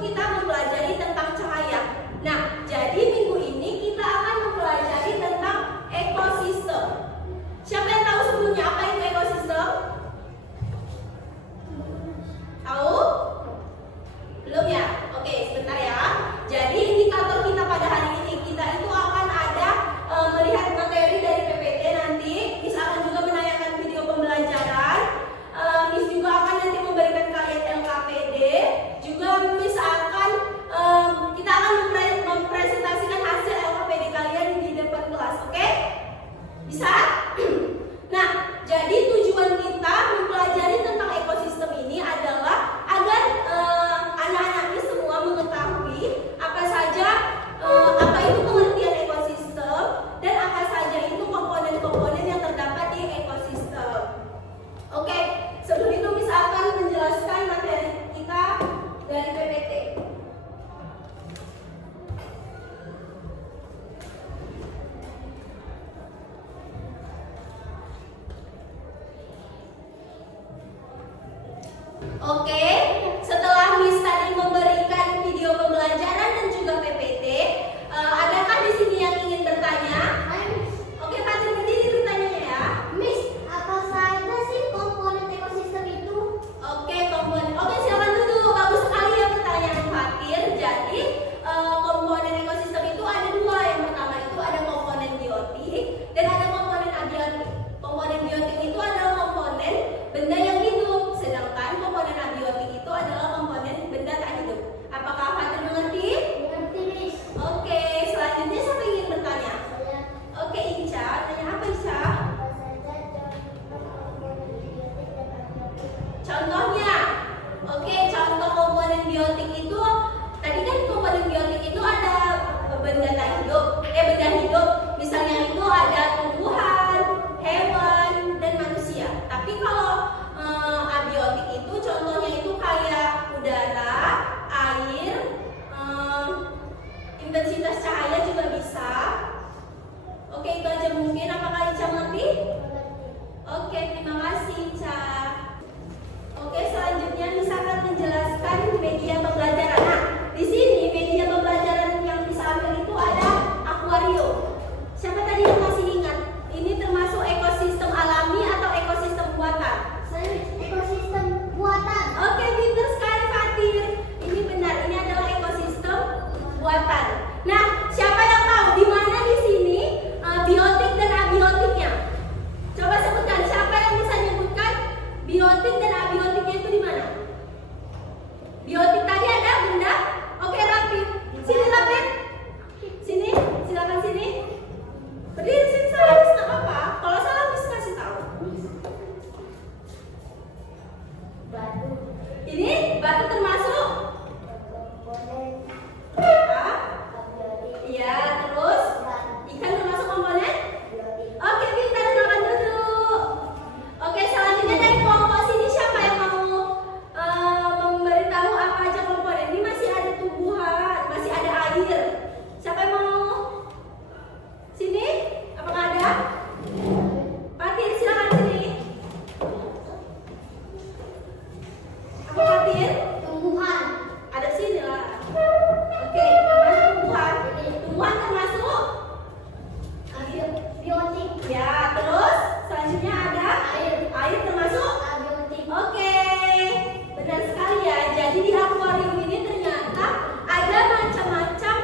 kita mempelajari tentang cahaya. Nah, jadi minggu ini kita akan mempelajari tentang ekosistem. Siapa yang tahu sebelumnya apa itu ekosistem? Tahu? Belum ya? Oke, sebentar ya. Jadi indikator kita pada hari ini, kita itu akan ada melihat materi dari PPT nanti. Miss akan juga menayangkan video pembelajaran. Miss juga akan nanti memberikan kalian LKPD. Juga Miss akan kita akan mempresentasikan hasil LKPD kalian di depan kelas, oke? Bisa? Nah, jadi tujuan kita mempelajari tentang ekosistem ini adalah agar anak-anak Miss semua mengetahui apa saja apa itu pengertian ekosistem dan apa saja itu komponen-komponen yang terdapat di ekosistem. Oke, sebelum itu Miss akan menjelaskan materi kita dari PPT. Oke, setelah Miss tadi memberikan video pembelajaran dan juga PPT, adakah di sini yang ingin bertanya? Oke, Fatir berdiri bertanya ya. Miss, apa saja sih komponen ekosistem itu? Oke, komponen. Oke, silakan duduk. Bagus sekali ya pertanyaan Fatir. Jadi, komponen ekosistem itu ada dua. Yang pertama itu ada komponen biotik dan ada komponen abiotik. Komponen biotik itu adalah komponen benda yang hidup, sedangkan komponen abiotik itu adalah komponen benda tak hidup. Apakah Fatir mengerti? Mengerti, Miss. Oke, selanjutnya siapa yang ingin bertanya? Saya Oke, Ica, tanya apa Ica? apa saja komponen biotik dan abiotik? Contohnya, oke, contoh komponen biotik itu tadi kan komponen biotik itu ada benda tak hidup, benda hidup. Misalnya itu ada tumbuhan, hewan, dan manusia. Tapi kalau abiotik itu contohnya itu kayak udara, air, intensitas cahaya juga bisa. Oke, itu aja mungkin. Apakah Ica mengerti? Oke, terima kasih Ica. Oke, selanjutnya Miss akan menjelaskan media pembelajaran. Nah, di sini media pembelajaran yang bisa ambil itu ada akuarium. Siapa tadi yang masih ingat? Ini termasuk ekosistem alami atau ekosistem buatan? Saya ekosistem buatan. Oke, pintar sekali Fatir. Ini benar, ini adalah ekosistem buatan. Nah, siapa yang tahu di mana di sini biotik dan abiotiknya? Coba sebutkan, siapa yang bisa menyebutkan biotik dan abiotiknya itu di mana? Biotik tadi ada benda. Oke, Rapid. Sini Rapid. Sini, silakan sini. Berdiri sini salah, Miss, nggak apa-apa. Kalau salah Miss kasih tahu. Batu. Ini batu termasuk Komponen apa? abiotik. Iya, terus Bukan ikan termasuk komponen? biotik. Oke, pintar, makan duduk. Oke, selanjutnya dari kelompok sini siapa yang mau memberitahu apa aja komponen? Ini masih ada tumbuhan, masih ada air. Siapa yang mau? Sini? Apakah ada? Fatir, silakan sini. Apa Fatir? Tumbuhan. Ada sini lah. Oke, apa tumbuhan? Tumbuhan termasuk Biotik. ya, terus selanjutnya ada air termasuk. Abiotik. Oke, benar sekali ya. Jadi di akuarium ini ternyata ada macam-macam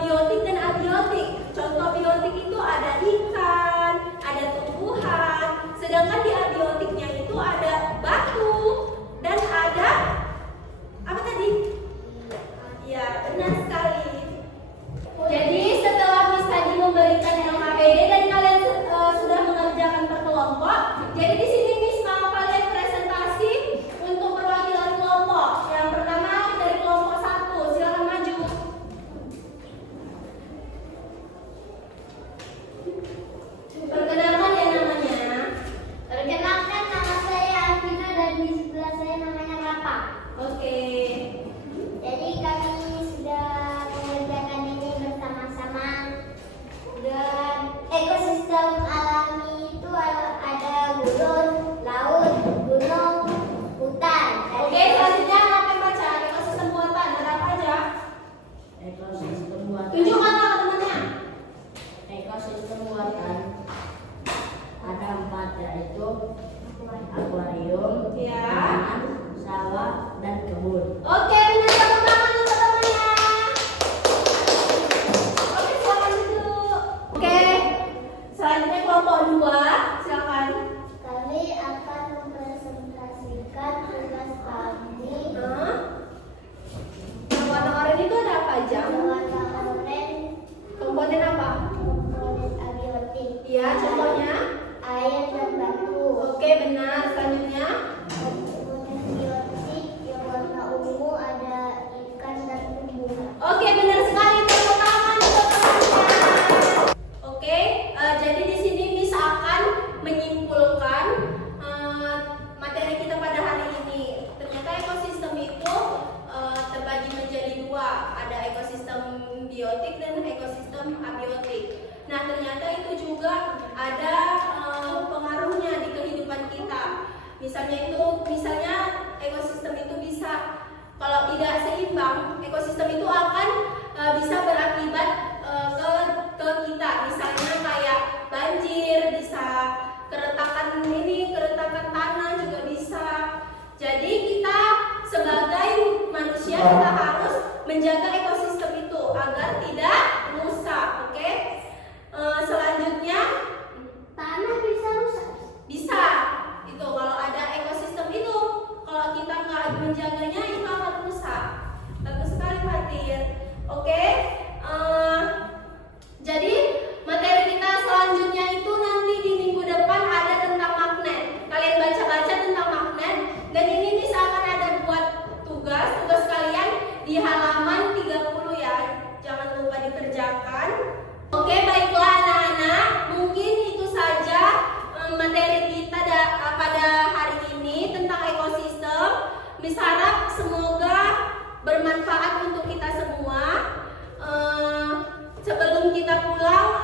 biotik dan abiotik. Contoh biotik itu ada ikan, ada tumbuhan, sedangkan di abiotiknya itu ada batu dan ada apa tadi? Ya, benar sekali. Jadi setelah Miss tadi memberikan LKPD dan kalian sudah mengerjakan per kelompok, jadi di sini Miss mau kalian presentasi untuk perwakilan kelompok. Yang pertama dari kelompok 1, silakan maju. Perkenalkan ya namanya. Perkenalkan, nama saya Alvina dan di sebelah saya namanya Rapa. Oke. Jadi kami sudah mengerjakan ini bersama-sama. Dan ekosistem alami itu ada gurun, laut, gunung, hutan. Oke, selanjutnya apa yang baca ekosistem buatan? Ada apa juga ada pengaruhnya di kehidupan kita. Misalnya ekosistem itu bisa, kalau tidak seimbang, ekosistem itu akan bisa berakibat ke kita. Misalnya kayak banjir, bisa keretakan tanah juga bisa. Jadi kita sebagai manusia kita harus menjaga ekosistem itu agar tidak rusak. Oke? Selanjutnya Tanah bisa rusak. bisa. Itu kalau ada ekosistem itu, kalau kita nggak menjaganya itu akan rusak. Bagus sekali Fatir. Oke? Jadi materi kita selanjutnya itu nanti di minggu depan ada tentang magnet. Kalian baca-baca tentang magnet, dan ini misalkan ada buat tugas kalian di halaman 30 ya. Jangan lupa dikerjakan. Oke, baiklah anak-anak, mungkin itu saja materi kita pada hari ini tentang ekosistem. Miss harap semoga bermanfaat untuk kita semua. Sebelum kita pulang,